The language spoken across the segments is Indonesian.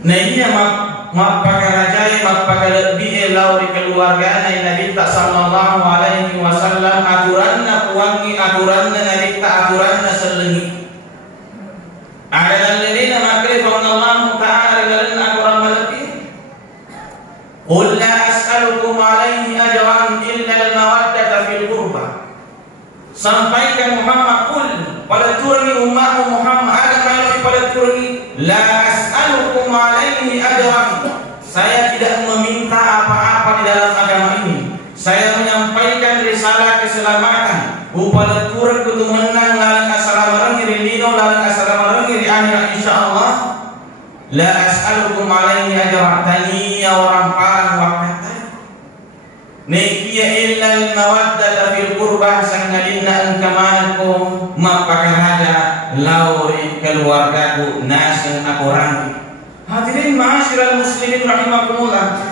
Nah ini mappakarajai mappakalebi lauri keluarga Nabi tak sallallahu alaihi wasallam aturanna puangi aturanna Nabi tak aturanna selengi ada lalina makri Allah ta'ala dalam aturan malaki qul la as'alukum alaihi ajran illa al-mawaddata fil qurba sampaikan Muhammad qul pada turni umat Muhammad ada manusia pada turni la as'alukum alaihi ajran. Saya tidak meminta apa-apa di dalam agama ini. Saya menyampaikan risalah keselamatan. Upala turun kutu menang lalang assalamualaikum rilino lalang assalamualaikum ri'ana insyaallah. La as'alukum alaihi ajran taniya orang parang wakata. Nekia illa al-mawaddata fil qurbah sangadinna angkamanku mapakaraja lauri keluargaku nasan aku rangi. Hadirin ma'asyiral muslimin rahimakumullah.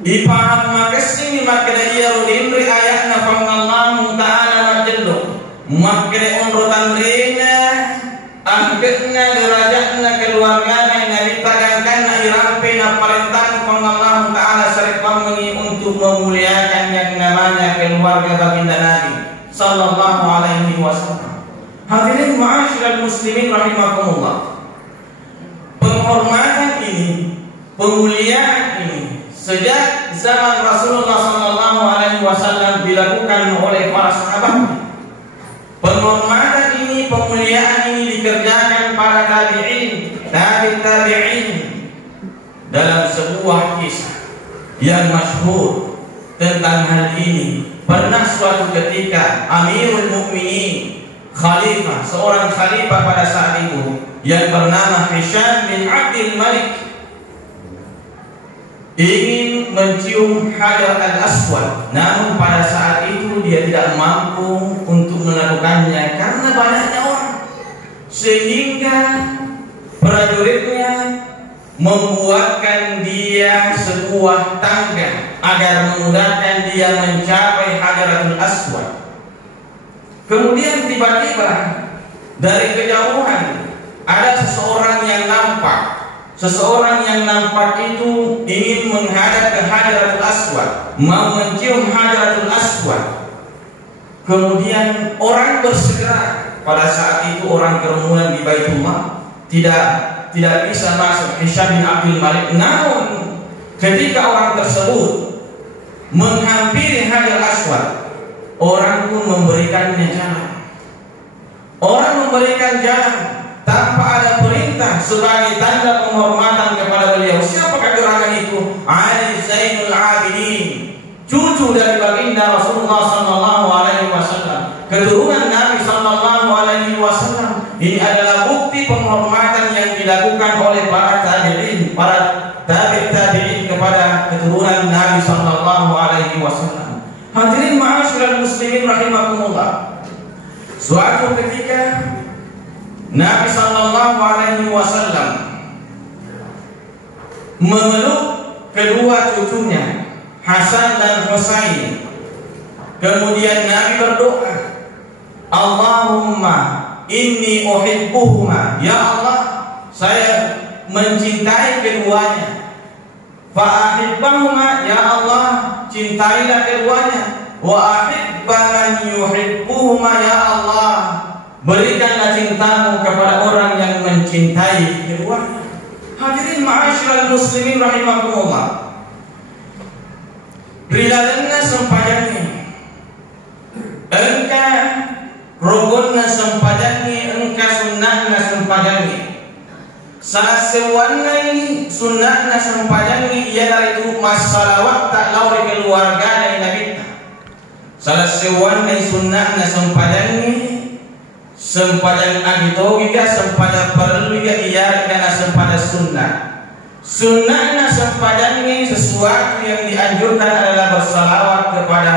Ipaham makasini makna iya rudimri ayatna fangallahu ta'ala majallu. Makna unrutan rina angketna derajatna keluargana nabi tagangkanna irampe na parentan fangallahu ta'ala sarikam untuk memuliakan yang namanya keluarga baginda Nabi sallallahu alaihi wasallam. Hadirin ma'asyiral muslimin rahimakumullah. Penghormatan ini, pemuliaan ini sejak zaman Rasulullah sallallahu alaihi wasallam dilakukan oleh para sahabat. Penghormatan ini, pemuliaan ini dikerjakan para tabi'in, tabi'in dalam sebuah kisah yang masyhur tentang hal ini. Pernah suatu ketika Amirul Mukminin, khalifah, seorang khalifah pada saat itu yang bernama Hisham bin Abdul Malik ingin mencium Hajar al-Aswad, namun pada saat itu dia tidak mampu untuk melakukannya karena banyaknya orang, sehingga prajuritnya membuatkan dia sebuah tangga agar memudahkan dia mencapai Hajar al-Aswad. Kemudian tiba-tiba dari kejauhan ada seseorang yang nampak. Seseorang yang nampak itu ingin menghadap ke Hajaratul Aswad, mau mencium Hajaratul Aswad. Kemudian orang bersegera. Pada saat itu orang kerumunan di Baitullah tidak bisa masuk. Hisham bin Abdul Malik. Namun ketika orang tersebut menghampiri Hajaratul Aswad, orang pun memberikannya jalan. Orang memberikan jalan tanpa ada perintah sebagai tanda penghormatan kepada beliau. Siapakah gerangan itu? Ali Zainul Abidin, cucu dari baginda Rasulullah sallallahu alaihi wasallam, keturunan Nabi sallallahu alaihi wasallam. Ini adalah bukti penghormatan yang dilakukan oleh para tabi'in, para tabi'in kepada keturunan Nabi sallallahu alaihi wasallam. Hadirin ma'asyiral muslimin rahimakumullah. Suatu ketika Nabi sallallahu alaihi wasallam memeluk kedua cucunya Hasan dan Husain. Kemudian Nabi berdoa, Allahumma inni uhibbuhuma. Ya Allah, saya mencintai keduanya. Fa ahibbahuma, ya Allah, cintailah keduanya. Wa ahibba man yuhibbuhuma, ya Allah, berikanlah cintamu kepada orang yang mencintai keduanya. Hadirin ma'asyiral muslimin rahimakumullah. Rilalanna sempadannya, engka rukunna sempadannya, engka sunnahna sempadannya. Salah sewanna ini sunnahna sempadannya ialah itu masalawat tak lauri keluarga dari Nabi. Salah sewanna sunnahna sempadannya sempadan agito giga sempadan perlu giga iya karena sempadan sunnah. Sunnahna sempadannya sesuatu yang dianjurkan adalah bersalawat kepada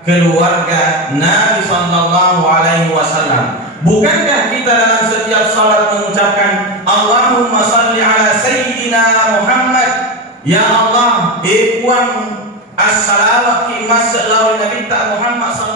keluarga Nabi sallallahu alaihi wasallam. Bukankah kita dalam setiap salat mengucapkan Allahumma salli ala sayyidina Muhammad? Ya Allah, ikuan as-salawat ki masalawi Nabi Muhammad sallallahu